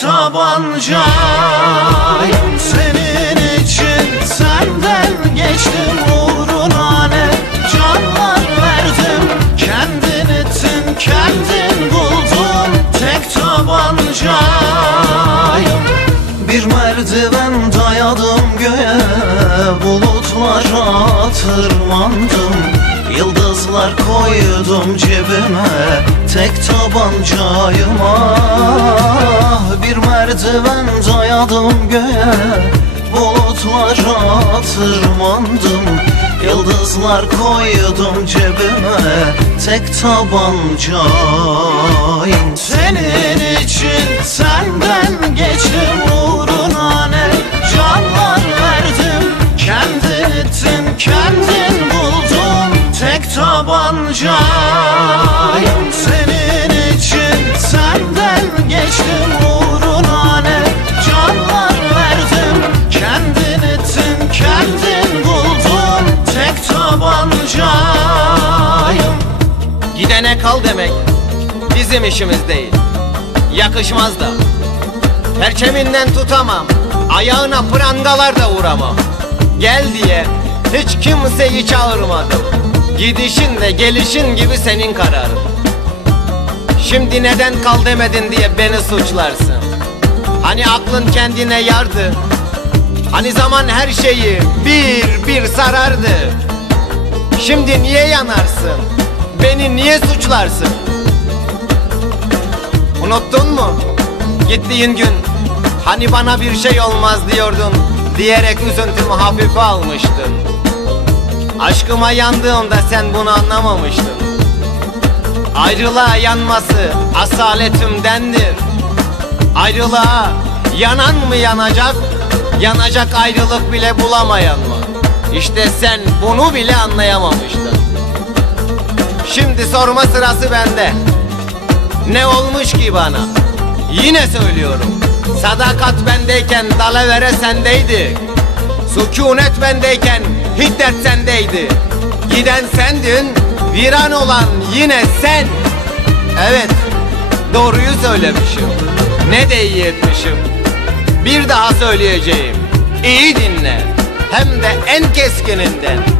tabancayım Senin için senden geçtim uğruna ne canlar verdim. Kendin ettin kendin buldun tek tabancayım Bir merdiven dayadım göğe bulutlara tırmandım Yıldızlar koydum cebime Tek tabancayım ah Bir merdiven dayadım göğe Bulutlara tırmandım Yıldızlar koydum cebime Tek tabancayım Senin için senden geçtim uğruna ne canlar verdim. Kendin ettin kendin buldun tek tabancayım Senin tek tabancayım Gidene kal demek bizim işimiz değil. Yakışmaz da. Perçeminden tutamam. Ayağına prangalar da vuramam. Gel diye hiç kimseyi çağırmadım. Gidişin de gelişin gibi senin kararın. Şimdi neden kal demedin diye beni suçlarsın. Hani aklın kendine yardı. Hani zaman her şeyi bir bir sarardı. Şimdi niye yanarsın? Beni niye suçlarsın? Unuttun mu? Gittiğin gün hani bana bir şey olmaz diyordun diyerek üzüntümü hafife almıştın. Aşkıma yandığımda sen bunu anlamamıştın. Ayrılığa yanması asaletimdendir. Ayrılığa yanan mı yanacak, yanacak ayrılık bile bulamayan? İşte sen bunu bile anlayamamıştın. Şimdi sorma sırası bende. Ne olmuş ki bana? Yine söylüyorum. Sadakat bendeyken dalavere sendeydi. Sükunet bendeyken hiddet sendeydi. Giden sendin, viran olan yine sen. Evet, doğruyu söylemişim. Ne de iyi etmişim. Bir daha söyleyeceğim. İyi dinle. Hem de en keskininden.